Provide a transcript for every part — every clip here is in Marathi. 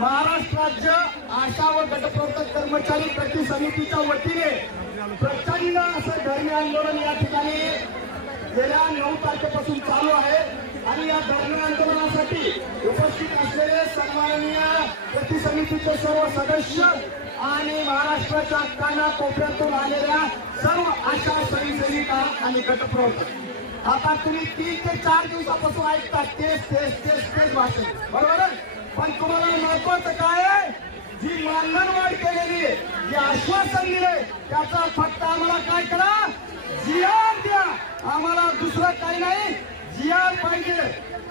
महाराष्ट्र राज्य आशा व गटप्रवर्तक कर्मचारी प्रति समितीच्या वतीने प्रचंड असं धरणे आंदोलन या ठिकाणी गेल्या नऊ तारखेपासून चालू आहे. आणि या धरणे आंदोलनासाठी उपस्थित असलेले सन्माननीय प्रति समितीचे सर्व सदस्य आणि महाराष्ट्राच्या काना कोपऱ्यातून आलेल्या सर्व आशा स्वयंसेविका आणि गटप्रवर्तक. आता तुम्ही तीन ते चार दिवसापासून ऐकता. तेच तेच तेच तेच भाषण. बरोबर? आहे? पण तुम्हाला महत्वाचं काय आहे? जी मानधनवाढ केलेली आहे जे आश्वासन दिले त्याचा फक्त आम्हाला काय करा? जियार द्या. आम्हाला दुसरं काही नाही जियार पाहिजे.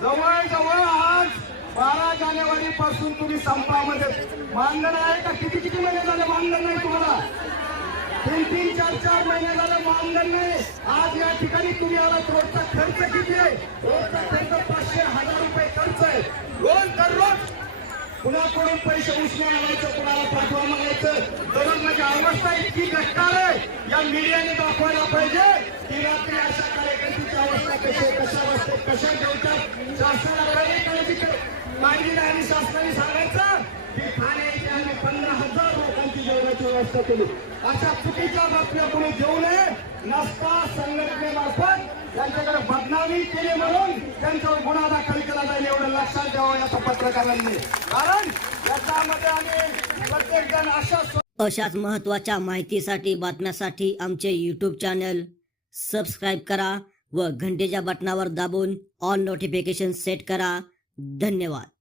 जवळजवळ आज बारा जानेवारी पासून तुम्ही संपामध्ये. मानधन आहे का? किती किती महिने झाले मानधन नाही तुम्हाला? तीन तीन चार चार महिने झालं मानधन नाही. आज या ठिकाणी तुम्ही आला रोजचा खर्च किती आहे? रोजचा खर्च पाचशे हजार रुपये खर्च आहे. कुणाकडून पैसे उसने आणायचं कुणाला पाठवा मागायचं. दररोज माझी अवस्था इतकी बेकार आहे. या मीडियाने दाखवायला पाहिजे. की रात्री अशा कार्यकर्त्याची अवस्था कशी कशा वाजते कशा ठेवतात शासनाला काही काळजी कर- नाही आणि शासनाने सांगायचं की ठाणे इथे आम्ही पंधरा हजार लोकांची जेवणाची व्यवस्था केली. अशा चुकीच्या बातम्या कोणी देऊ नये नसता संघटनेमार्फत त्यांच्याकडे बदनामी केली म्हणून त्यांच्यावर गुन्हा दाखल केला जाईल एवढं लक्षात द्यावं याचं पत्रकारांनी. कारण याच्यामध्ये आम्ही प्रत्येक जण अशा अशाच महत्त्वाच्या माहितीसाठी बातम्यासाठी आमचे यूट्यूब चॅनल सबस्क्राईब करा व घंटेच्या बटनावर दाबून ऑल नोटिफिकेशन सेट करा. धन्यवाद.